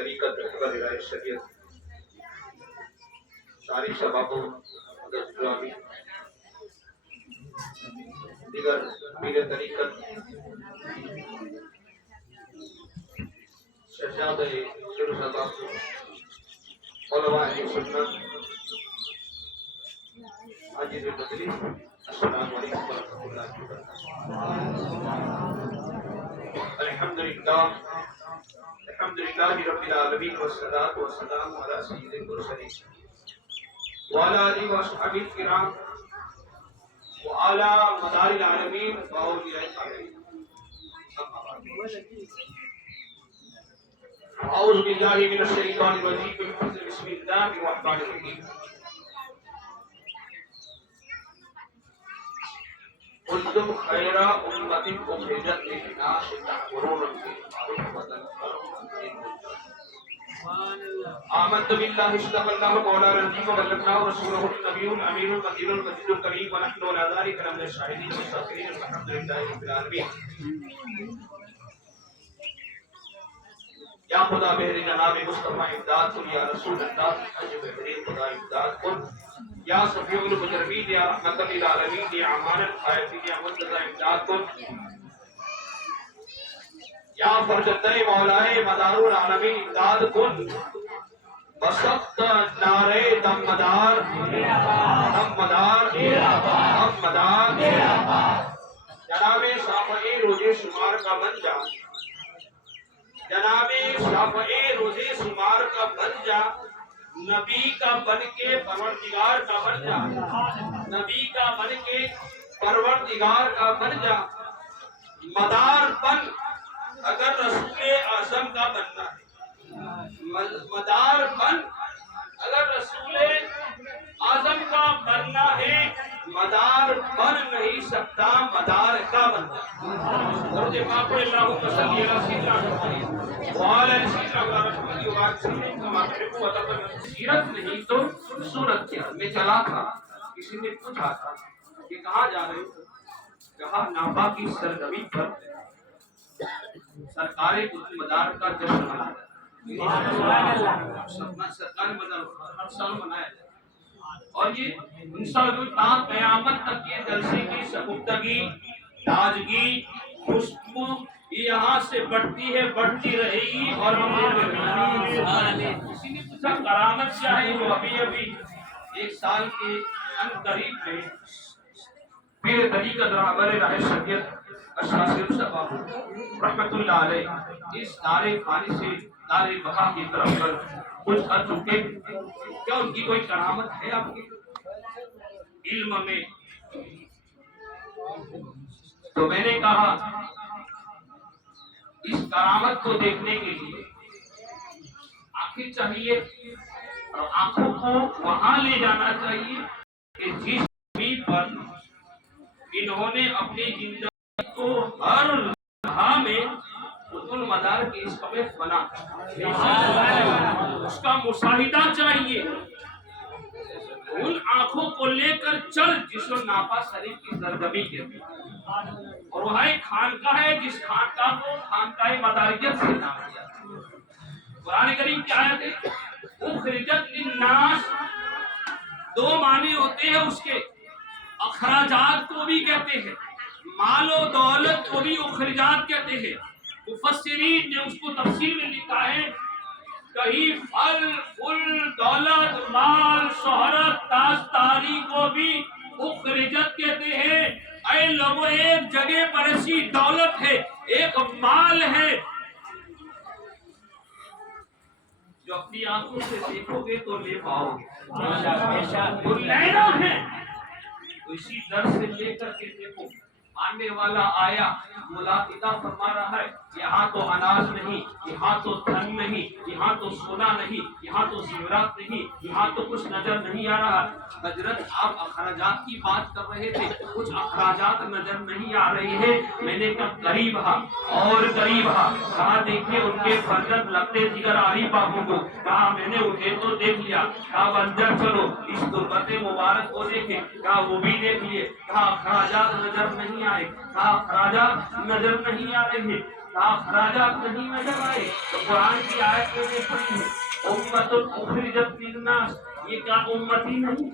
طریقت وغیرہ شریعت شارع شبابوں دستگامی دیگر پیر طریقت شہزاد شروع شباب علماء سنت عزیز مجلس السلام علیکم ورحمۃ اللہ وبرکاتہ۔ الحمدللہ رب العالمین والصلاة والسلام علی سید المرسلین وعلی آلہ واصحابہ الکرام وعلی مدار العالمین واولیاء العالمین۔ اعوذ باللہ من الشیطان الرجیم بسم اللہ الرحمن الرحیم۔ کنتم خیر امۃ اخرجت للناس تأمرون بالمعروف وتنهون عن المنکر آمنت باللہ صدق اللہ مولانا العظیم وبلغنا رسولہ النبی الامین المجید المجید الکریم ونحن علی ذلک لمن الشاہدین والشاکرین والحمد للہ رب العالمین۔ یا خدا بہر جناب مصطفیٰ امداد کن، یا رسول اللہ حج بہرین خدا امداد کن، یا صفی المجرمین، یا رحمت للعالمین، یا امان الخائفین، یا منتظر امداد کن، یا فرجتہ مولائے مدار العالمین امداد کن، بسط نعرے دمدار دمدار دمدار جناب شافعی روزے شمار کا بن جا، جناب شافعی روزے شمار کا بن جا، نبی کا بن کے پروردگار کا بن جا، نبی کا بن کے پروردگار کا بن جا، مدار بن اگر رسول اعظم کا بننا ہے، مدار بن اگر رسول اعظم کا بننا ہے، مدار بن نہیں سکتا مدار کا بننا ہے۔ درود پاک پڑھ اللہم صلی علی سیدنا محمد وعلی آل سیدنا محمد وبارک وسلم۔ سیرت نہیں تو صورت کیا؟ میں چلا تھا، کسی نے پوچھا تھا کہ کہاں جا رہے ہو؟ کہا نابا کی سرزمین پر سرکار قطب مدار کا جشن منایا جاتا ہے، سرکار مدار ہر سال منایا جاتا ہے، اور یہ انشاءاللہ قیامت تک یہ جلسے کی سبکتگی، تازگی، خوشبو یہاں سے بڑھتی ہے، بڑھتی رہے گی، اور کسی نے پوچھا کرامت کیا ہے؟ وہ ابھی ایک سال کے ان قریب میں پیر طریقت رہبر راہ شریعت اشرف شروع شباب رحمت اللہ علیہ اس دار فانی سے دار بقا کی طرف پر کچھ کر چکے۔ کیا ان کی کوئی کرامت ہے آپ کے علم میں؟ تو میں نے کہا اس کرامت کو دیکھنے کے لیے آنکھیں چاہیے، اور آنکھوں کو وہاں لے جانا چاہیے کہ جس زمین پر انہوں نے اپنی زندگی کو ہر لمحہ میں قطب المدار کے اس میں بنا، اس کا مشاہدہ چاہیے۔ ان آنکھوں کو لے کر چل جس کو ناپا شریف کی سرزمین کہتے ہیں، اور وہ ایک خانقاہ ہے جس خانقاہ کو خانقاہ مداریت سے نام دیا۔ قرآن کریم کی آیت ہے اخرجت للناس، دو معنی ہوتے ہیں اس کے، اخراجات کو بھی کہتے ہیں، مال و دولت کو بھی اخراجات کہتے ہیں۔ مفسرین نے اس کو تفسیر میں لکھا ہے کہیں پھل پھل دولت مال شہرت تاجداری کو بھی اخرجت کہتے ہیں۔ اے لوگوں، ایک جگہ پر ایسی دولت ہے، ایک مال ہے جو اپنی آنکھوں سے دیکھو گے تو لے پاؤ گے، وہ لینا ہے تو اسی در سے لے کر کے دیکھو۔ آنے والا آیا ملاقاتہ فرما رہا ہے یہاں تو اناج نہیں، یہاں تو دھن نہیں، یہاں تو سونا نہیں، یہاں تو زیورات نہیں، یہاں تو کچھ نظر نہیں آ رہا۔ حضرت آپ اخراجات کی بات کر رہے تھے، کچھ اخراجات نظر نہیں آ رہے ہیں۔ میں نے کہا قریب ہاں اور قریب ہاں، کہا دیکھیں ان کے فرزند لگتے جگر علی بابو کو، کہا میں نے انہیں تو دیکھ لیا، کہا اندر چلو اس تربت مبارک کو دیکھیں، کہا وہ بھی دیکھ لیے، کہا اخراجات نظر نہیں آئے، کہا اخراجات نظر نہیں آ رہے ہیں۔ اخراجات نہیں نظر آئے تو قرآن کی آیت میں نے پڑھی ہے امت اخرجت للناس، یہ کیا امتی نہیں؟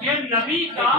یہ نبی کا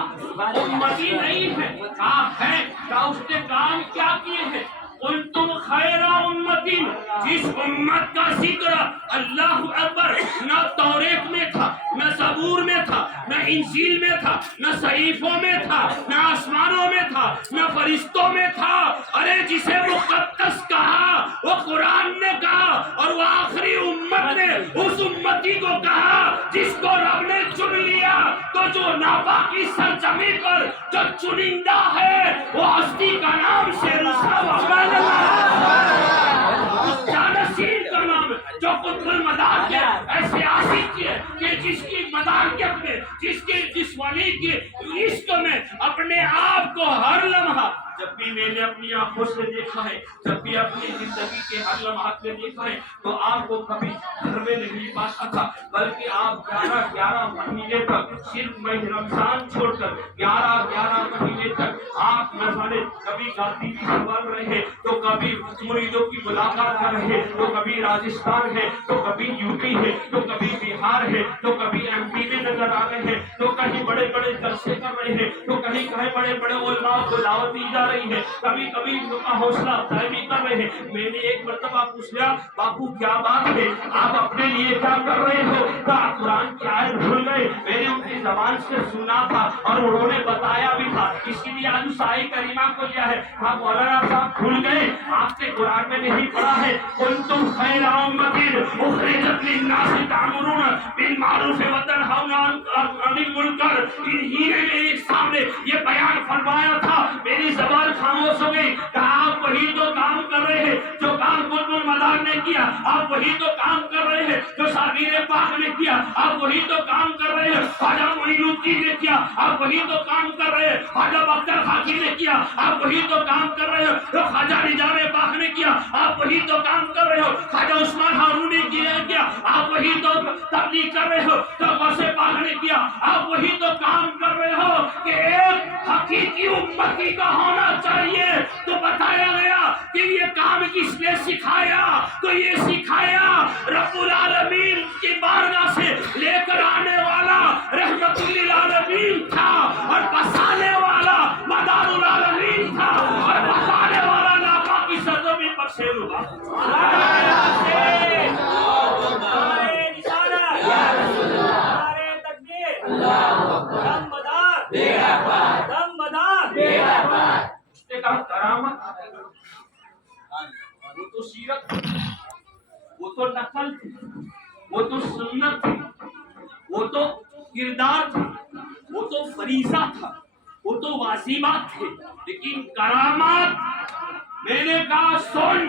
امتی نہیں ہے، آپ ہے کیا اس نے کام کیا کیے ہیں؟ کنتم خیر امتی، جس امت کا ذکر اللہ اکبر نہ توریت میں تھا، نہ زبور میں تھا، نہ انجیل میں تھا، نہ صحیفوں میں تھا، نہ آسمانوں میں تھا، نہ فرشتوں میں تھا، ارے جسے مقدس کہا وہ قرآن نے کہا، اور وہ آخری امت نے اس امتی کو کہا جس کو رب نے چن لیا۔ تو جو ناپاکی سرزمین پر جو چنندہ ہے وہ ہستی کا نام سے اس جانشین کا نام ہے جو قطب المدار کے ایسے عاشق کی ہے کہ جس کی مدارکت میں، جس ولی کے عشق میں اپنے آپ کو ہر لمحہ، جب بھی میں نے اپنی آنکھوں سے دیکھا ہے، جب بھی اپنی زندگی کے ہر لمحات میں دیکھا ہے، تو آپ کو کبھی گھر میں نہیں پاتا تھا، بلکہ آپ 11 مہینے تک، صرف رمضان چھوڑ کر 11 مہینے تک آپ نہ کبھی گاندھی کی سوال رہے، تو کبھی مریدوں کی ملاقات کر رہے، تو کبھی راجستھان ہے، تو کبھی یو پی ہے، تو کبھی بہار ہے، تو کبھی ایم پی میں نظر آ رہے ہیں، تو کہیں بڑے بڑے جلسے کر رہے ہیں، تو کہیں بڑے بڑے علماء کو دعوت دی جا رہی ہے، کبھی ان کا حوصلہ افزائی بھی کر رہے ہیں۔ میں نے ایک مرتبہ پوچھ لیا باپو کیا بات ہے، آپ اپنے لیے کیا کر رہے ہو؟ کہا قرآن کی آیت بھول گئے، میں نے ان کی زبان سے سنا تھا اور انہوں نے بتایا بھی تھا، اسی لیے آج اس آیت کریمہ کو لیا ہے۔ آپ مولانا صاحب بھول گئے، آپ نے قرآن میں نہیں پڑھا ہے کنتم خیر امۃ اخرجت للناس تأمرون بالمعروف وتنہون عن المنکر۔ انہی نے میرے سامنے یہ بیان فرمایا تھا، میری زبان خاموش ہو گئی، کہا آپ وہی تو کام کر رہے ہیں جو کام قطب المدار نے کیا، آپ وہی تو کام کر رہے ہیں جو شابیر پاک نے کیا، آپ وہی تو کام کر رہے ہیں خواجہ معین الدین نے کیا، آپ وہی تو کام کر رہے ہیں خواجہ بختیار خاکی نے کیا، آپ وہی تو کام کر رہے ہو جو خواجہ نظام پاک نے کیا، آپ وہی تو کام کر رہے ہو خواجہ عثمان ہارون نے کیا، آپ وہی تو تبلیغ کر رہے ہو جو غوث پاک نے کیا، آپ وہی تو کام کر رہے ہو کہ ایک حقیقی امتی کا ہونا چاہیے۔ تو بتایا گیا کہ یہ کام کس نے سکھایا، تو یہ سکھایا رب العالمین کی بارگاہ سے لے کر آنے والا رحمت للعالمین تھا، اور بسانے والا مدار العالمین تھا، اور بسانے والا ناپاکی سرزمین پر شیر ہوا۔ کرامت وہ تو سیرت تھی، وہ تو نقل تھی، وہ تو سنت تھی، وہ تو کردار تھا، وہ تو فریضہ تھا، وہ تو واجبات تھے، لیکن کرامت میں نے کہا سن،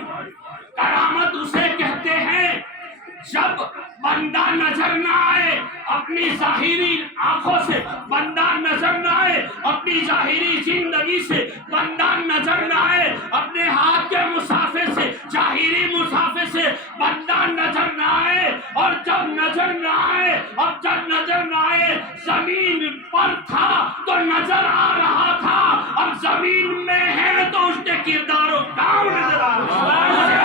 کرامت اسے کہتے ہیں جب بندہ نظر نہ آئے اپنی ظاہری آنکھوں سے، بندہ نظر نہ آئے اپنی ظاہری زندگی سے، بندہ نظر نہ آئے اپنے ہاتھ کے مسافے سے، ظاہری مسافے سے بندہ نظر نہ آئے، اور جب نظر نہ آئے، اب جب نظر نہ آئے زمین پر تھا تو نظر آ رہا تھا، اب زمین میں ہے تو اس کے کردار و کام نظر آ رہا ہے۔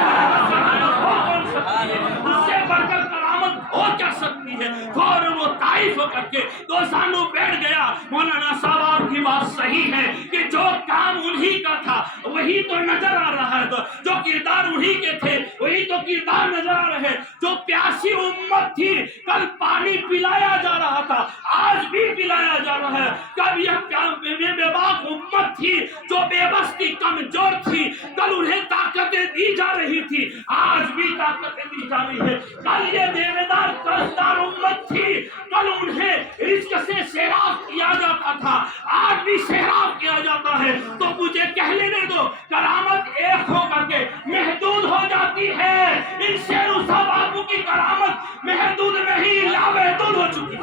فوراً وہ طائف کر کے دوستانوں بیٹھ گیا۔ مولانا صاحب آپ کی بات صحیح ہے کہ جو کام انہی کا تھا وہی تو نظر آ رہا ہے، جو کردار انہی کے تھے وہی تو کردار نظر آ رہے ہیں۔ جو پیاسی امت تھی کل پانی پلایا جا رہا تھا، آج بھی پلایا جا رہا ہے۔ کل یہ بے باک امت تھی جو بے بس تھی، کمزور تھی، کل انہیں طاقتیں دی جا رہی تھی، آج بھی طاقتیں دی جا رہی ہے۔ کل یہ دیویدار قرضدار امت تھی، کل انہیں رزق سے سیراب کیا جاتا تھا، آج بھی سیراب کیا جاتا ہے۔ تو مجھے کہہ لینے دو کرامت ایک ہو کر کے محدود ہو جاتی ہے، ان شیر صاحب آبو کی کرامت محدود نہیں لامحدود ہو چکی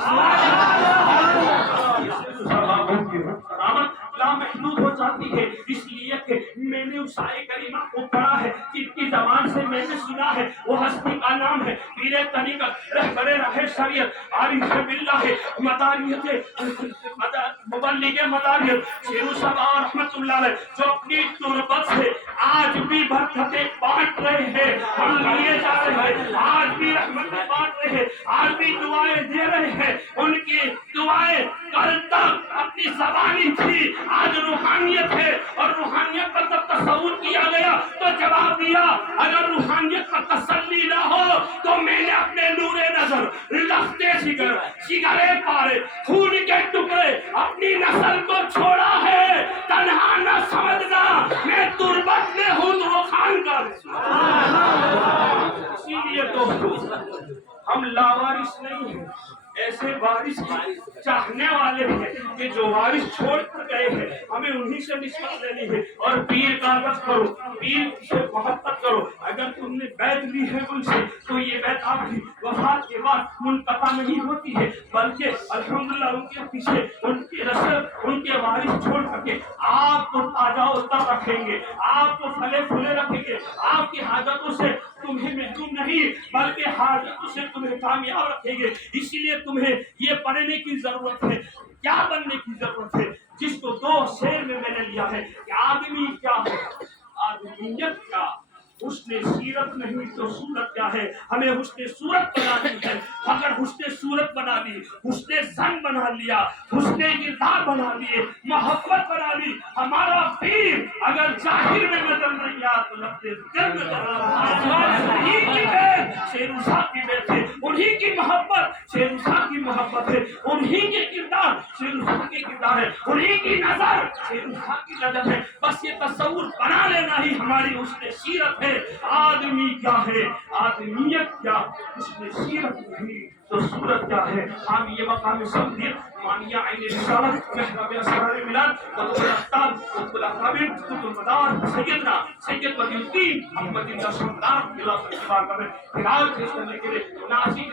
کرامت لامحدود ہو جاتی ہے، اس لیے کہ میں نے اس آیت کریمہ کو پڑھا ہے جن کی زبان سے میں نے سنا ہے وہ ہستی کا نام ہے پیر طریقت رہبر راہ شریعت عارف باللہ مداریت مبلغ مداریت شیخ صاحب رحمت اللہ علیہ جو اپنی تربت سے آج بھی برکتیں بانٹ رہے ہیں، ہم لیے جا رہے ہیں، آج بھی رحمتیں بانٹ رہے ہیں، آج بھی دعائیں دے رہے ہیں. ان کی دعائیں کل تک اپنی زبانی تھی، آج روحانیت ہے. اور روحانیت کا جب تصور کیا گیا تو جواب دیا اگر روحانیت کا تسلی نہ ہو تو میں نے اپنے نور نظر لختے جگرے پارے خون کے ٹکڑے اپنی نسل کو چھوڑا ہے. تنہا نہ سمجھنا میں تربت میں ہوں تو خان کا. اسی لیے دوستو ہم لاوارث نہیں ہیں، ایسے وارث چاہنے والے ہیں کہ جو وارث چھوڑ کر گئے ہیں ہمیں انہی سے نسبت لینی ہے. اور پیر کا عبادت کرو، پیر سے محبت کرو. اگر تم نے بیعت لی ہے ان سے تو یہ بیعت آپ کی وفات کے بعد منقطع نہیں ہوتی ہے، بلکہ الحمدللہ ان کے پیچھے ان کی رسل ان کے وارث چھوڑ کر کے آپ کو تازہ ہوتا رکھیں گے، آپ کو پھلے پھولے رکھیں گے. آپ کی حاجتوں سے تمہیں محروم نہیں بلکہ حاجتوں سے تمہیں کامیاب رکھیں گے. اسی لیے تمہیں یہ پڑھنے کی ضرورت ہے. کیا بننے کی ضرورت ہے؟ جس کو دو شعر میں نے لیا ہے کہ آدمی کیا ہے، آدمیت کیا، حسن سیرت نہیں تو صورت کیا ہے. ہمیں حسن صورت بنانی ہے. اگر حسن صورت بنا لی، حسن زن بنا لیا، حسن کردار بنا لیے، محبت بنا لی، ہمارا پیر اگر ظاہر میں نظر نہیں آیا تو لگتے دل میں انہی کی بیعت شیر صاحب کی بیعت ہے، انہی کی محبت شیر صاحب کی محبت ہے، انہی کے کردار شیر صاحب کے کردار ہے، انہی کی نظر شیر صاحب کی نظر ہے. بس یہ تصور بنا لینا ہی ہماری حسن سیرت ہے. آدمی کیا ہے، آدمیت کیا، حسن سیرت نہیں تو صورت کیا ہے. ہم یہ مقام سمجھیں مانیہ عین رسالت محراب اسرار ملاد قطب الاقطاب قطب الاقابر قطب المدار سیدنا سید ولی الدین محمد اللہ شمدان خلاف اعتبار کریں. خلال پیش کرنے کے لیے ناظرین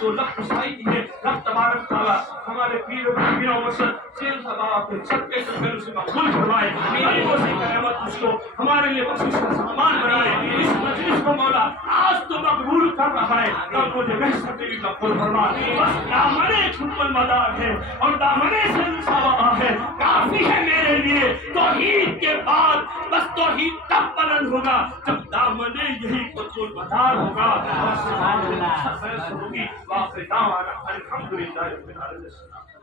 جو لفظ سائی کی ہے رب تبارک تعالیٰ ہمارے پیر و پیروں وسط سیل صداعت صدقے سے پھر اسے مقبول فرمائے. میری وسیع قیامت اس کو ہمارے لیے بخشش کا سامان بنائے. اس مجلس کو مولا آج تو مقبول کر رہا ہے، کل مجھے محشر میں بھی مقبول فرما. بس دامنے چھپ المدار ہے اور دامنے سے مساوا ہے، کافی ہے میرے لیے توحید کے بعد. بس توحید تب بلند ہوگا جب دامنے یہی قطب المدار ہوگا. اور سبحان اللہ ہوگی. واقع دعوانا الحمدللہ رب العالمین.